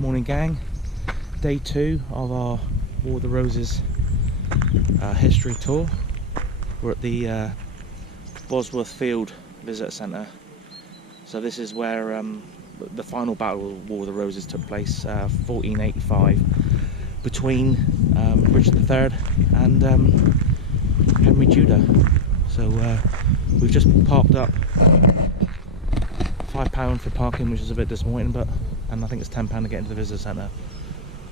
Morning gang, day 2 of our War of the Roses history tour. We're at the Bosworth Field Visitor Centre. So this is where the final battle of War of the Roses took place, 1485, between Richard III and Henry Tudor. So we've just parked up. £5 for parking, which is a bit disappointing, and I think it's £10 to get into the visitor centre.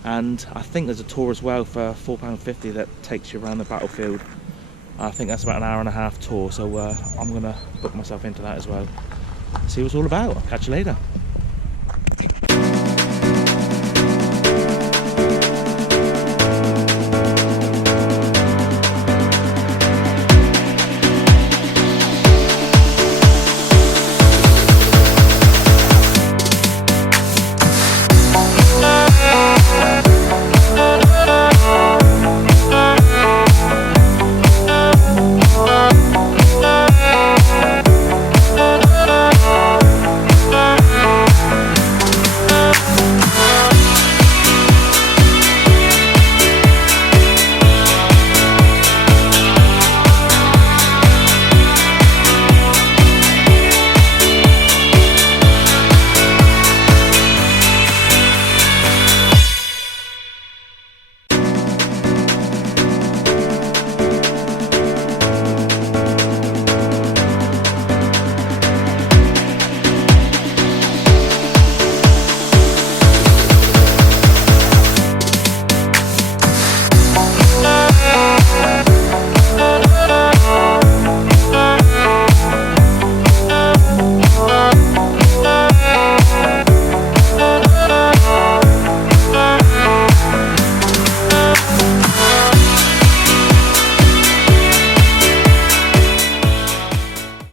And I think there's a tour as well for £4.50 that takes you around the battlefield. I think that's about an hour and a half tour, so I'm going to book myself into that as well. See what it's all about. I'll catch you later.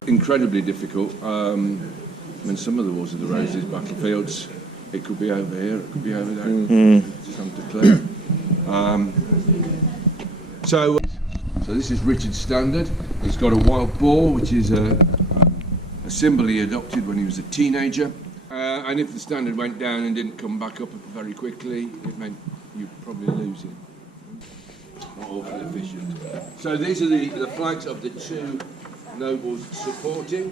Incredibly difficult. I mean, some of the Wars of the Roses battlefields, it could be over here, it could be over there. Just unclear. So this is Richard's standard. He's got a wild boar, which is a symbol he adopted when he was a teenager. And if the standard went down and didn't come back up very quickly, it meant you'd probably lose him. Not awfully efficient. So these are the flags of the two nobles supporting.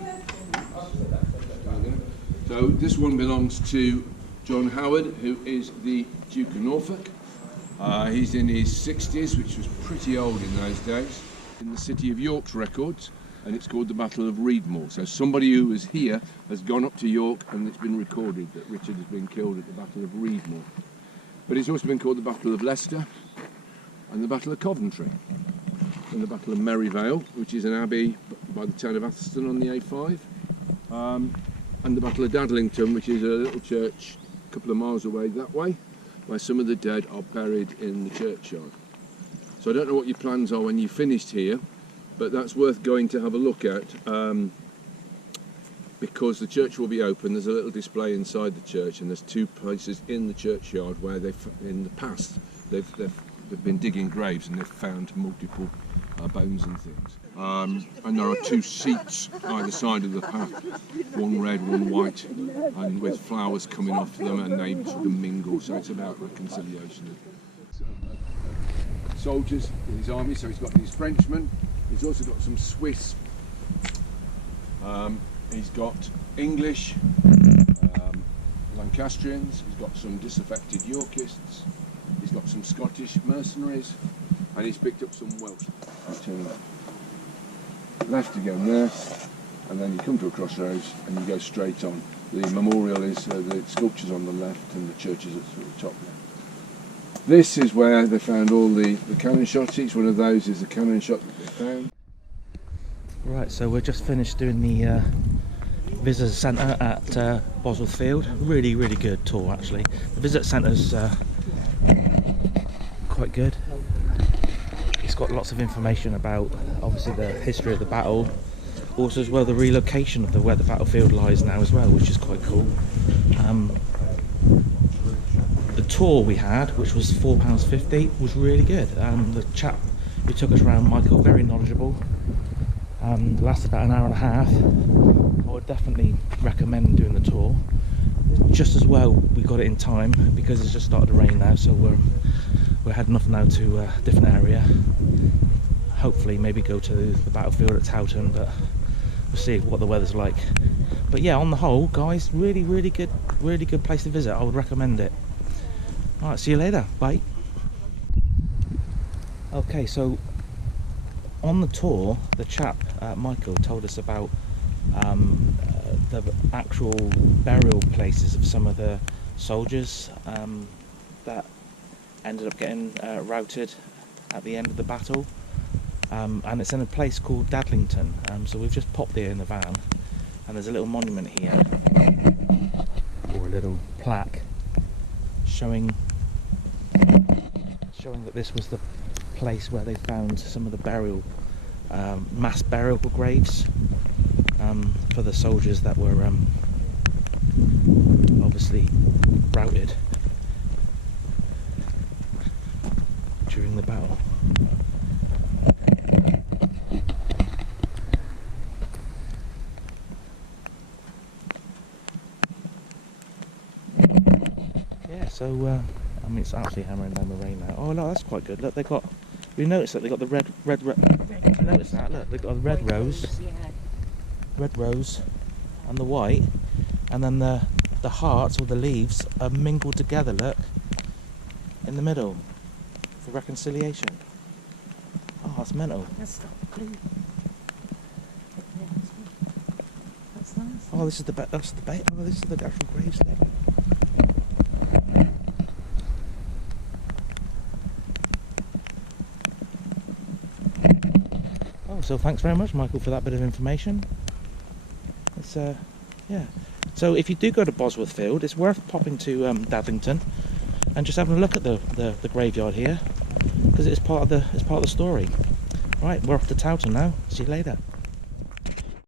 So this one belongs to John Howard, who is the Duke of Norfolk. He's in his 60s, which was pretty old in those days. In the city of York's records, and it's called the Battle of Reedmoor. So somebody who was here has gone up to York, and it's been recorded that Richard has been killed at the Battle of Reedmoor. But it's also been called the Battle of Leicester and the Battle of Coventry, and the Battle of Merivale, which is an abbey by the town of Atherstone on the A5, and the Battle of Dadlington, which is a little church a couple of miles away that way, where some of the dead are buried in the churchyard. So I don't know what your plans are when you finished here, but that's worth going to have a look at, because the church will be open. There's a little display inside the church, and there's two places in the churchyard where in the past they've been digging graves and they've found multiple bones and things. And there are two seats either side of the path, one red, one white, and with flowers coming off them, and they sort of mingle, so it's about reconciliation. Soldiers in his army, so he's got these Frenchmen, he's also got some Swiss, he's got English, Lancastrians, he's got some disaffected Yorkists, he's got some Scottish mercenaries, and he's picked up some Welsh. Turn left again there, and then you come to a crossroads and you go straight on. The memorial is, the sculpture's on the left and the church is at the top there. This is where they found all the cannon shots. Each one of those is the cannon shot that they found. Right, so we're just finished doing the visitor centre at Bosworth Field. Really good tour actually. The visitor centre's quite good. It's got lots of information about obviously the history of the battle, also as well the relocation of where the battlefield lies now as well, which is quite cool. The tour we had, which was £4.50, was really good. The chap who took us around, Michael, very knowledgeable. Lasted about an hour and a half. I would definitely recommend doing the tour. just as well we got it in time because it's just started to rain now, so we're heading off now to a different area. Hopefully maybe go to the battlefield at Towton, but we'll see what the weather's like. But yeah, on the whole, guys, really good place to visit. I would recommend it. Alright, see you later, bye. Okay, so on the tour, the chap, Michael, told us about the actual burial places of some of the soldiers that ended up getting routed at the end of the battle, and it's in a place called Dadlington. So we've just popped there in the van, and there's a little monument here, or a little plaque showing that this was the place where they found some of the burial, mass burial graves for the soldiers that were obviously routed during the battle. Yeah, so I mean, it's actually hammering down the rain now. Oh look, that's quite good. Look, they got. We noticed that they got the red. Notice that. Look, they got the red rose, and the white, and then the hearts or the leaves are mingled together. Look, in the middle, for reconciliation. Oh, that's mental. That's not blue. That's nice. Oh, this is the that's the bait. Oh, this is the actual gravestone. So thanks very much, Michael, for that bit of information. It's yeah. So if you do go to Bosworth Field, it's worth popping to Dadlington and just having a look at the graveyard here, because it's part of the story. Right, we're off to Towton now. See you later.